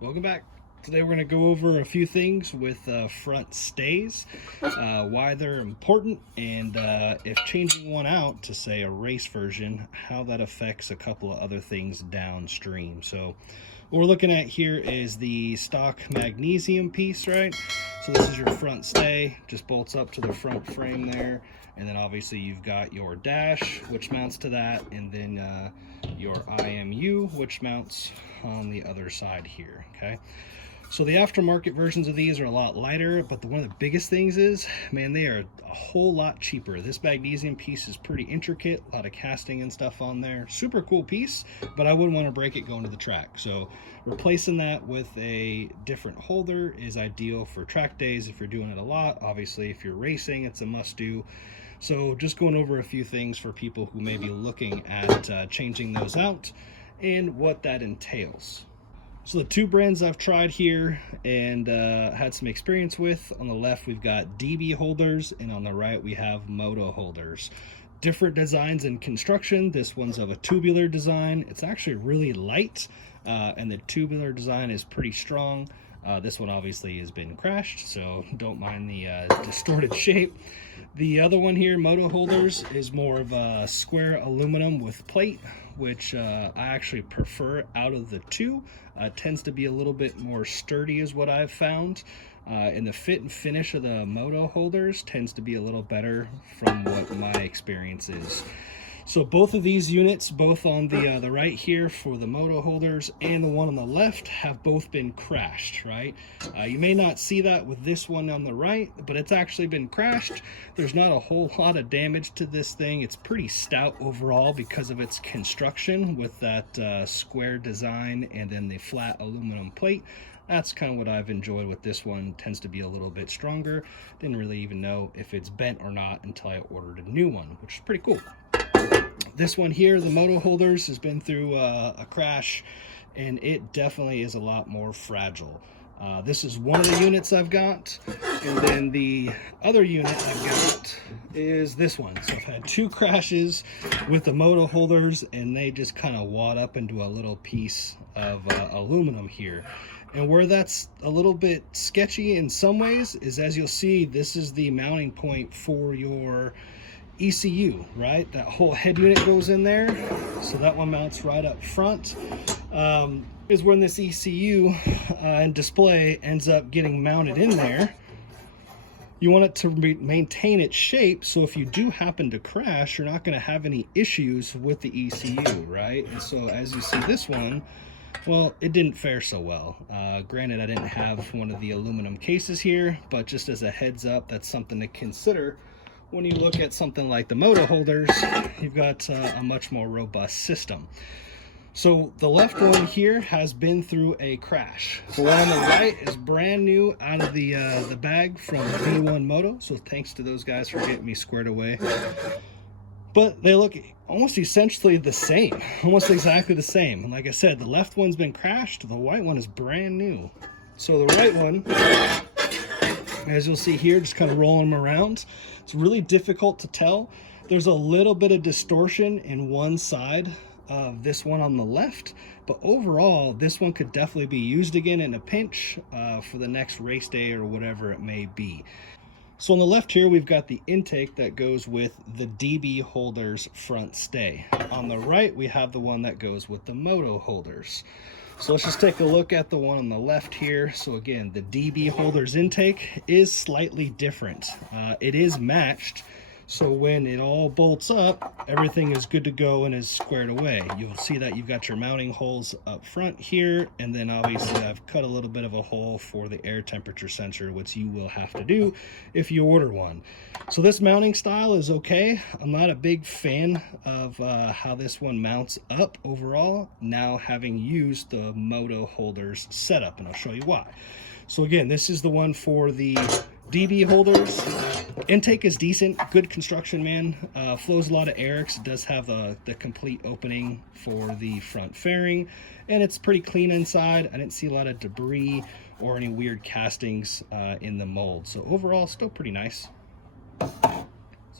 Welcome back. Today we're going to go over a few things with front stays, why they're important, and if changing one out to say a race version, how that affects a couple of other things downstream. So what we're looking at here is the stock magnesium piece, right? So this is your front stay, just bolts up to the front frame there, and then obviously you've got your dash, which mounts to that, and then your IMU, which mounts on the other side here, okay? So the aftermarket versions of these are a lot lighter, but one of the biggest things is, man, they are a whole lot cheaper. This magnesium piece is pretty intricate, a lot of casting and stuff on there. Super cool piece, but I wouldn't want to break it going to the track. So replacing that with a different holder is ideal for track days if you're doing it a lot. Obviously, if you're racing, it's a must-do. So just going over a few things for people who may be looking at changing those out and what that entails. So the two brands I've tried here and had some experience with, on the left we've got DBHolders, and on the right we have Motoholders. Different designs and construction. This one's of a tubular design. It's actually really light, and the tubular design is pretty strong. This one obviously has been crashed, so don't mind the distorted shape. The other one here, Motoholders, is more of a square aluminum with plate, which I actually prefer out of the two. Tends to be a little bit more sturdy is what I've found. And the fit and finish of the Motoholders tends to be a little better from what my experience is. So both of these units, both on the right here for the Motoholders and the one on the left, have both been crashed, right? You may not see that with this one on the right, but it's actually been crashed. There's not a whole lot of damage to this thing. It's pretty stout overall because of its construction with that square design and then the flat aluminum plate. That's kind of what I've enjoyed with this one. Tends to be a little bit stronger. Didn't really even know if it's bent or not until I ordered a new one, which is pretty cool. This one here, the Motoholders, has been through a crash, and it definitely is a lot more fragile. This is one of the units I've got, and then the other unit I've got is this one. So I've had two crashes with the Motoholders, and they just kind of wad up into a little piece of aluminum here. And where that's a little bit sketchy in some ways is, as you'll see, this is the mounting point for your ECU, right? That whole head unit goes in there, so that one mounts right up front. Is when this ECU and display ends up getting mounted in there. You want it to maintain its shape, so if you do happen to crash, you're not going to have any issues with the ECU, right? And so as you see this one, well, it didn't fare so well. Granted, I didn't have one of the aluminum cases here, but just as a heads up, that's something to consider. When you look at something like the Motoholders, you've got a much more robust system. So the left one here has been through a crash. The one on the right is brand new out of the bag from V1 Moto. So thanks to those guys for getting me squared away. But they look almost essentially the same, almost exactly the same. And like I said, the left one's been crashed, the white one is brand new. So the right one, as you'll see here, just kind of rolling them around, it's really difficult to tell. There's a little bit of distortion in one side of this one on the left, but overall this one could definitely be used again in a pinch for the next race day or whatever it may be. So on the left here, we've got the intake that goes with the DBHolders front stay. On the right, we have the one that goes with the Motoholders. So let's just take a look at the one on the left here. So again, the DBHolders intake is slightly different. It is matched, so when it all bolts up, everything is good to go and is squared away. You'll see that you've got your mounting holes up front here, and then obviously I've cut a little bit of a hole for the air temperature sensor, which you will have to do if you order one. So this mounting style is okay. I'm not a big fan of how this one mounts up overall, now having used the Motoholders setup, and I'll show you why. So again, this is the one for the DBHolders. Intake is decent, good construction, man. Flows a lot of air because it does have the complete opening for the front fairing, and it's pretty clean inside. I didn't see a lot of debris or any weird castings in the mold. So overall, still pretty nice.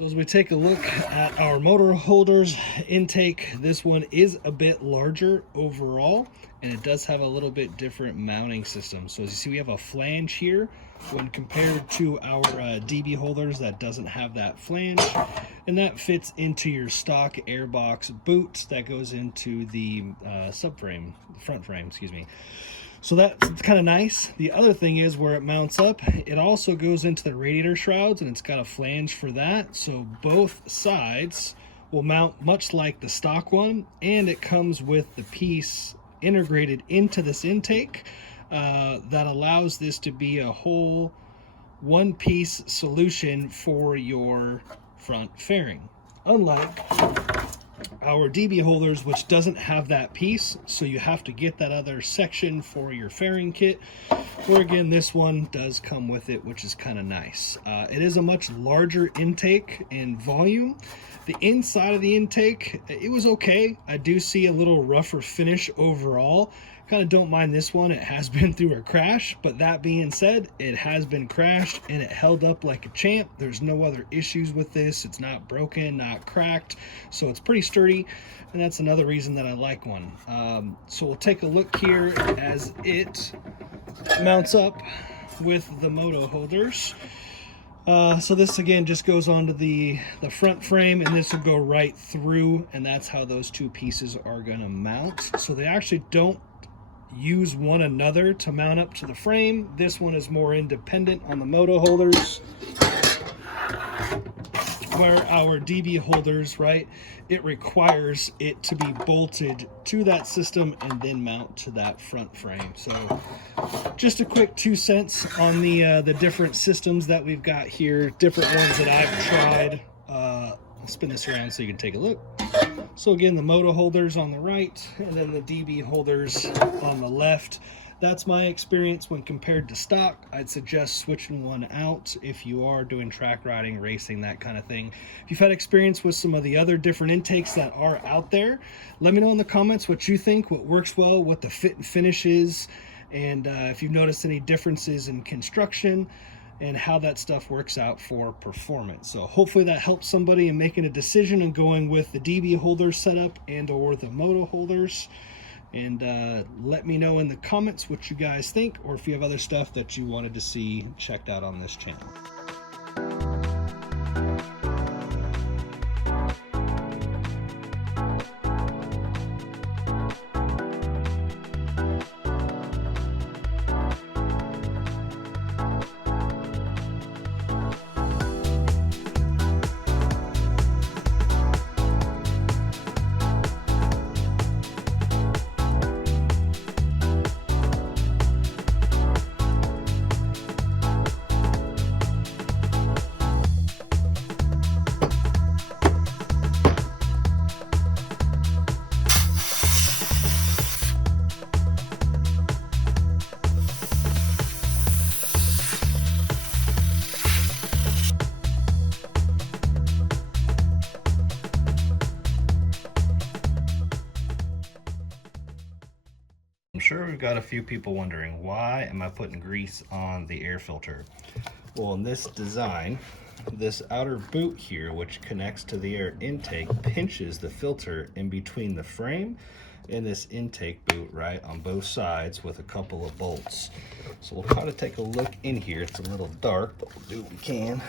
So as we take a look at our Motoholders intake, this one is a bit larger overall, and it does have a little bit different mounting system. So as you see, we have a flange here when compared to our DB holders that doesn't have that flange, and that fits into your stock airbox boot that goes into the subframe, the front frame, excuse me. So that's kind of nice. The other thing is where it mounts up, it also goes into the radiator shrouds, and it's got a flange for that. So both sides will mount much like the stock one, and it comes with the piece integrated into this intake that allows this to be a whole one-piece solution for your front fairing. Unlike our DB holders, which doesn't have that piece, so you have to get that other section for your fairing kit, where again this one does come with it, which is kind of nice. It is a much larger intake in volume. The inside of the intake, it was okay. I do see a little rougher finish overall. Kind of don't mind this one. It has been through a crash, but that being said, it has been crashed and it held up like a champ. There's no other issues with this. It's not broken, not cracked, so it's pretty sturdy, and that's another reason that I like one. So we'll take a look here as it mounts up with the moto holders. So this again just goes onto the front frame, and this will go right through, and that's how those two pieces are going to mount. So they actually don't use one another to mount up to the frame. This one is more independent on the moto holders, where our DB holders, right, it requires it to be bolted to that system and then mount to that front frame. So just a quick 2 cents on the different systems that we've got here, different ones that I've tried. I'll spin this around so you can take a look. So again, the moto holders on the right, and then the DB holders on the left. That's my experience when compared to stock. I'd suggest switching one out if you are doing track riding, racing, that kind of thing. If you've had experience with some of the other different intakes that are out there, let me know in the comments what you think, what works well, what the fit and finish is, and if you've noticed any differences in construction and how that stuff works out for performance. So hopefully that helps somebody in making a decision and going with the DB holder setup and or the moto holders. And let me know in the comments what you guys think, or if you have other stuff that you wanted to see checked out on this channel. I'm sure we've got a few people wondering, why am I putting grease on the air filter? Well, in this design, this outer boot here, which connects to the air intake, pinches the filter in between the frame and this intake boot, right, on both sides with a couple of bolts. So we'll kind of take a look in here. It's a little dark, but we'll do what we can.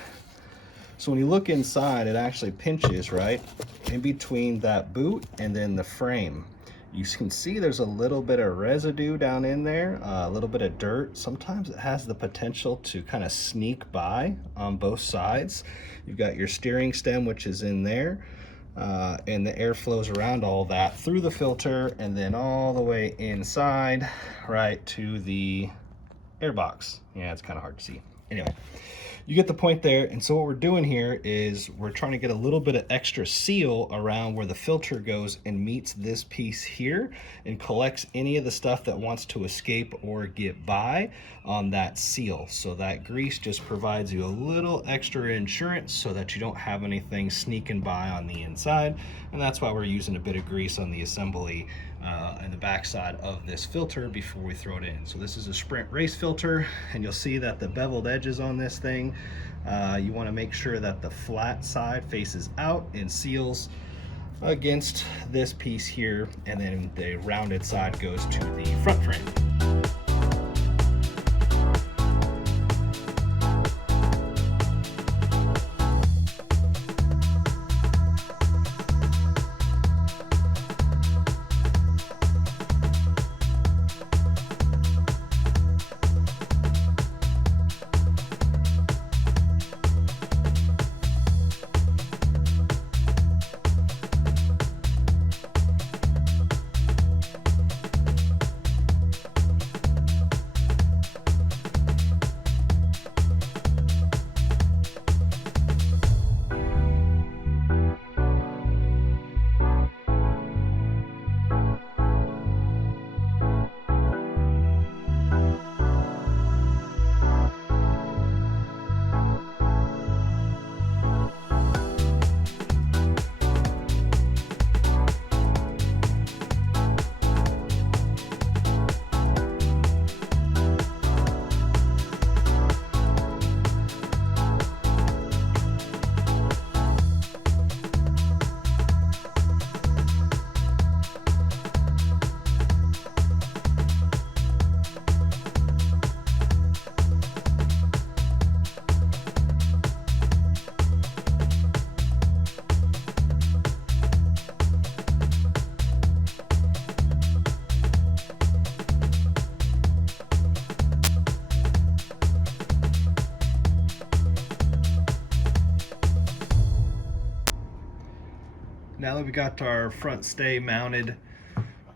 So when you look inside, it actually pinches, right, in between that boot and then the frame. You can see there's a little bit of residue down in there, a little bit of dirt. Sometimes it has the potential to kind of sneak by on both sides. You've got your steering stem, which is in there, and the air flows around all that through the filter and then all the way inside, right, to the air box. Yeah, it's kind of hard to see. Anyway, you get the point there. And so what we're doing here is we're trying to get a little bit of extra seal around where the filter goes and meets this piece here and collects any of the stuff that wants to escape or get by on that seal. So that grease just provides you a little extra insurance so that you don't have anything sneaking by on the inside. And that's why we're using a bit of grease on the assembly and the backside of this filter before we throw it in. So this is a Sprint race filter, and you'll see that the beveled edges on this thing, you want to make sure that the flat side faces out and seals against this piece here, and then the rounded side goes to the front frame. Now that we got our front stay mounted,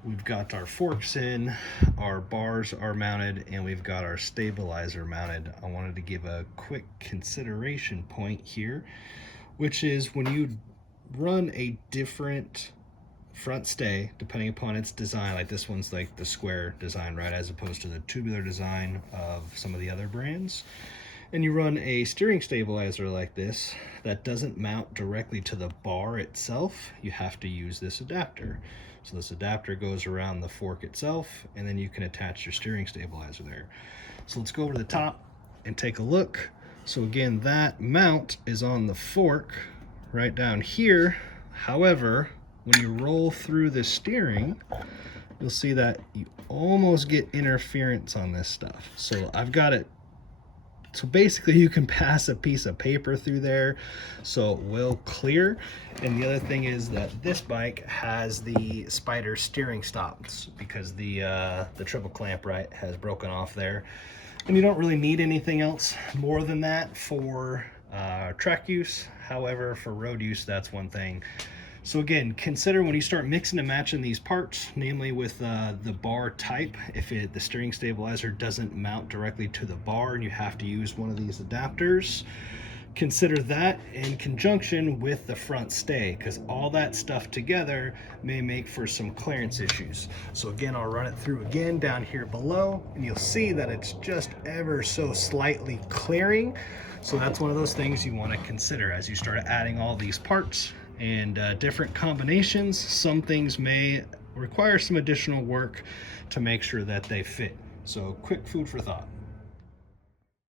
we've got our forks in, our bars are mounted, and we've got our stabilizer mounted. I wanted to give a quick consideration point here, which is when you run a different front stay, depending upon its design, like this one's like the square design, right, as opposed to the tubular design of some of the other brands, and you run a steering stabilizer like this that doesn't mount directly to the bar itself, you have to use this adapter. So this adapter goes around the fork itself, and then you can attach your steering stabilizer there. So let's go over to the top and take a look. So again, that mount is on the fork right down here. However, when you roll through the steering, you'll see that you almost get interference on this stuff. So I've got it, so basically you can pass a piece of paper through there so it will clear. And the other thing is that this bike has the spider steering stops because the triple clamp, right, has broken off there. And you don't really need anything else more than that for track use. However, for road use, that's one thing. So again, consider when you start mixing and matching these parts, namely with the bar type, if the steering stabilizer doesn't mount directly to the bar and you have to use one of these adapters, consider that in conjunction with the front stay, because all that stuff together may make for some clearance issues. So again, I'll run it through again down here below, and you'll see that it's just ever so slightly clearing. So that's one of those things you want to consider as you start adding all these parts and different combinations. Some things may require some additional work to make sure that they fit. So quick food for thought.